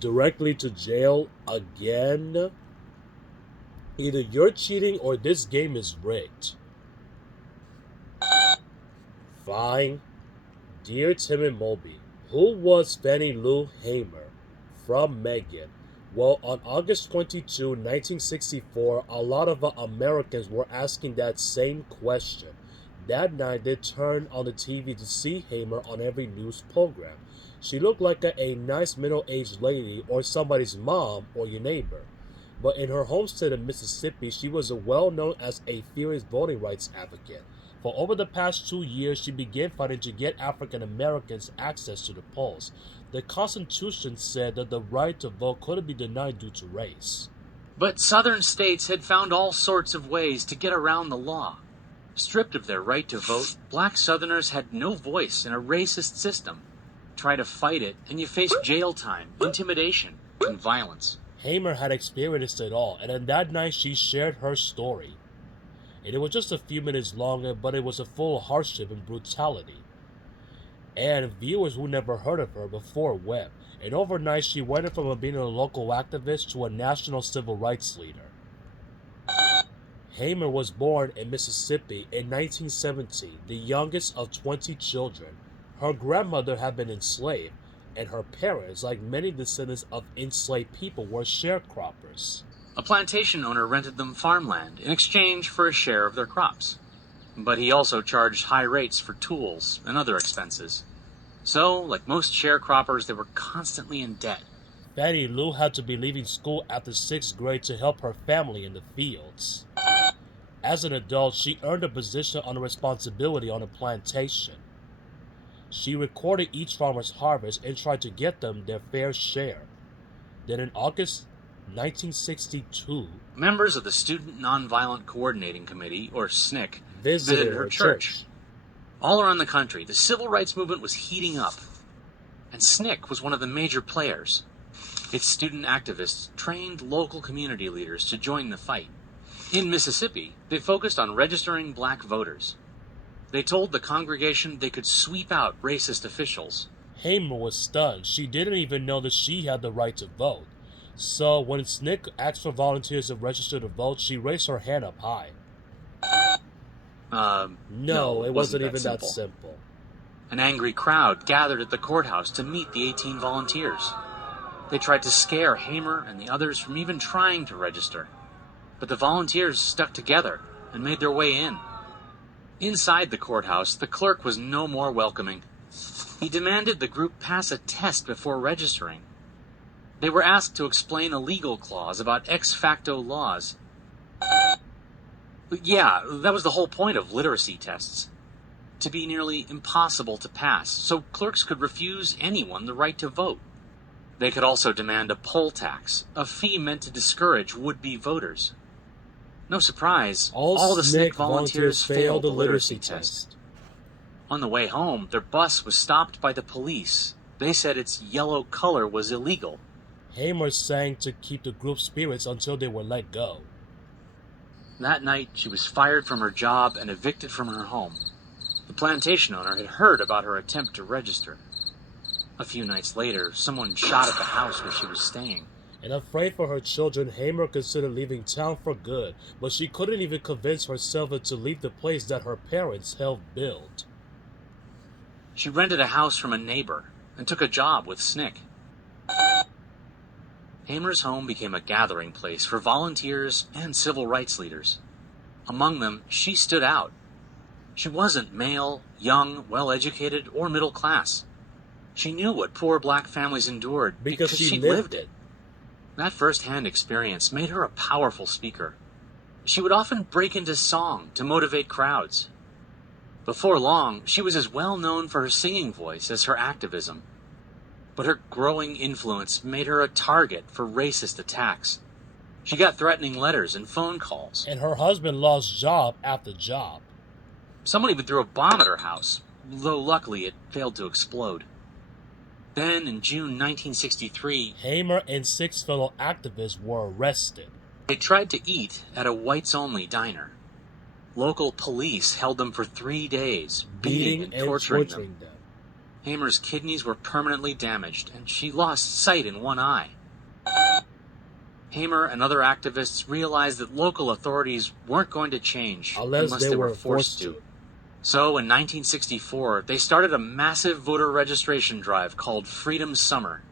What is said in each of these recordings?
Directly to jail again? Either you're cheating or this game is rigged. Fine. Dear Tim and Moby, who was Fannie Lou Hamer? From Megan. Well, on August 22, 1964, a lot of Americans were asking that same question. That night, they turned on the TV to see Hamer on every news program. She looked like a nice middle aged lady or somebody's mom or your neighbor. But in her home state of Mississippi, she was well known as a fierce voting rights advocate. For over the past 2 years, she began fighting to get African Americans access to the polls. The Constitution said that the right to vote couldn't be denied due to race. But Southern states had found all sorts of ways to get around the law. Stripped of their right to vote, black Southerners had no voice in a racist system. Try to fight it, and you face jail time, intimidation, and violence. Hamer had experienced it all, and on that night she shared her story. And it was just a few minutes longer, but it was a full of hardship and brutality. And viewers who never heard of her before wept. And overnight she went from being a local activist to a national civil rights leader. Hamer was born in Mississippi in 1917, the youngest of 20 children. Her grandmother had been enslaved, and her parents, like many descendants of enslaved people, were sharecroppers. A plantation owner rented them farmland in exchange for a share of their crops. But he also charged high rates for tools and other expenses. So, like most sharecroppers, they were constantly in debt. Fannie Lou had to be leaving school after 6th grade to help her family in the fields. As an adult, she earned a position on responsibility on a plantation. She recorded each farmer's harvest and tried to get them their fair share. Then in August 1962, members of the Student Nonviolent Coordinating Committee, or SNCC, visited her church. All around the country, the civil rights movement was heating up, and SNCC was one of the major players. Its student activists trained local community leaders to join the fight. In Mississippi, they focused on registering black voters. They told the congregation they could sweep out racist officials. Hamer was stunned. She didn't even know that she had the right to vote. So when SNCC asked for volunteers to register to vote, she raised her hand up high. No, it wasn't even that simple. An angry crowd gathered at the courthouse to meet the 18 volunteers. They tried to scare Hamer and the others from even trying to register. But the volunteers stuck together and made their way in. Inside the courthouse, the clerk was no more welcoming. He demanded the group pass a test before registering. They were asked to explain a legal clause about ex facto laws. Yeah, that was the whole point of literacy tests. To be nearly impossible to pass, so clerks could refuse anyone the right to vote. They could also demand a poll tax, a fee meant to discourage would-be voters. No surprise, all the SNCC volunteers failed the literacy test. On the way home, their bus was stopped by the police. They said its yellow color was illegal. Hamer sang to keep the group's spirits until they were let go. That night, she was fired from her job and evicted from her home. The plantation owner had heard about her attempt to register. A few nights later, someone shot at the house where she was staying. And afraid for her children, Hamer considered leaving town for good, but she couldn't even convince herself to leave the place that her parents helped build. She rented a house from a neighbor and took a job with SNCC. Hamer's home became a gathering place for volunteers and civil rights leaders. Among them, she stood out. She wasn't male, young, well-educated, or middle class. She knew what poor black families endured because she lived it. That first-hand experience made her a powerful speaker. She would often break into song to motivate crowds. Before long, she was as well known for her singing voice as her activism. But her growing influence made her a target for racist attacks. She got threatening letters and phone calls. And her husband lost job after job. Someone even threw a bomb at her house, though luckily it failed to explode. Then, in June 1963, Hamer and 6 fellow activists were arrested. They tried to eat at a whites-only diner. Local police held them for 3 days, beating and torturing them. Hamer's kidneys were permanently damaged, and she lost sight in one eye. Hamer and other activists realized that local authorities weren't going to change unless they were forced to. So in 1964, they started a massive voter registration drive called Freedom Summer.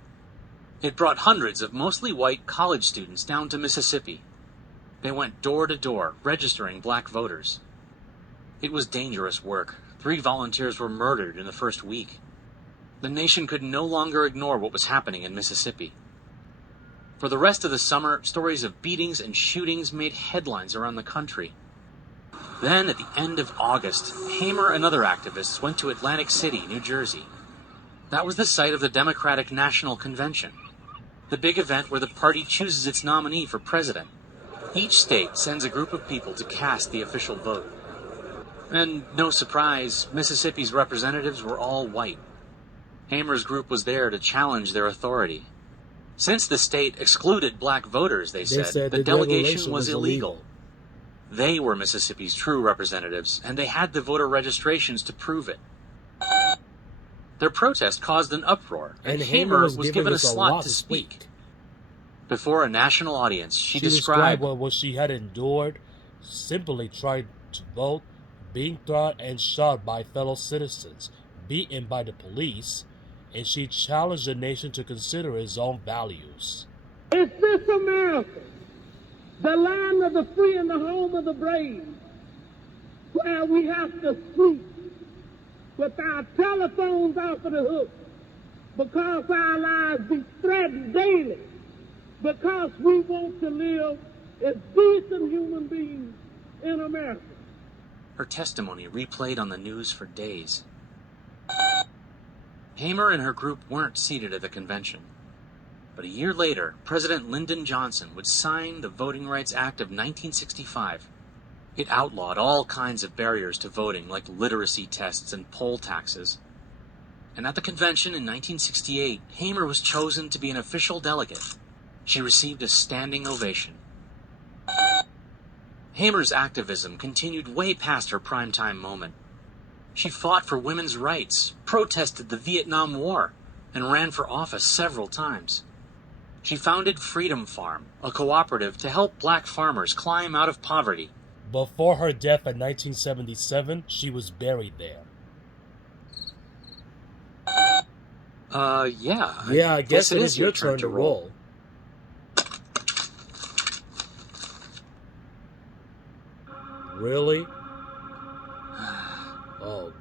It brought hundreds of mostly white college students down to Mississippi. They went door to door, registering black voters. It was dangerous work. 3 volunteers were murdered in the first week. The nation could no longer ignore what was happening in Mississippi. For the rest of the summer, stories of beatings and shootings made headlines around the country. Then, at the end of August, Hamer and other activists went to Atlantic City, New Jersey. That was the site of the Democratic National Convention, the big event where the party chooses its nominee for president. Each state sends a group of people to cast the official vote. And, no surprise, Mississippi's representatives were all white. Hamer's group was there to challenge their authority. Since the state excluded black voters, they said the delegation was illegal. They were Mississippi's true representatives, and they had the voter registrations to prove it. Their protest caused an uproar, and Hamer was given a slot to speak. Before a national audience, she described what she had endured, simply trying to vote, being thrown and shot by fellow citizens, beaten by the police, and she challenged the nation to consider its own values. Is this America, the land of the free and the home of the brave, where we have to sleep with our telephones off of the hook because our lives be threatened daily, because we want to live as decent human beings in America? Her testimony replayed on the news for days. Hamer and her group weren't seated at the convention. But a year later, President Lyndon Johnson would sign the Voting Rights Act of 1965. It outlawed all kinds of barriers to voting, like literacy tests and poll taxes. And at the convention in 1968, Hamer was chosen to be an official delegate. She received a standing ovation. Hamer's activism continued way past her primetime moment. She fought for women's rights, protested the Vietnam War, and ran for office several times. She founded Freedom Farm, a cooperative to help black farmers climb out of poverty. Before her death in 1977, she was buried there. Yeah. Yeah, I guess it is your turn to roll. Really? Oh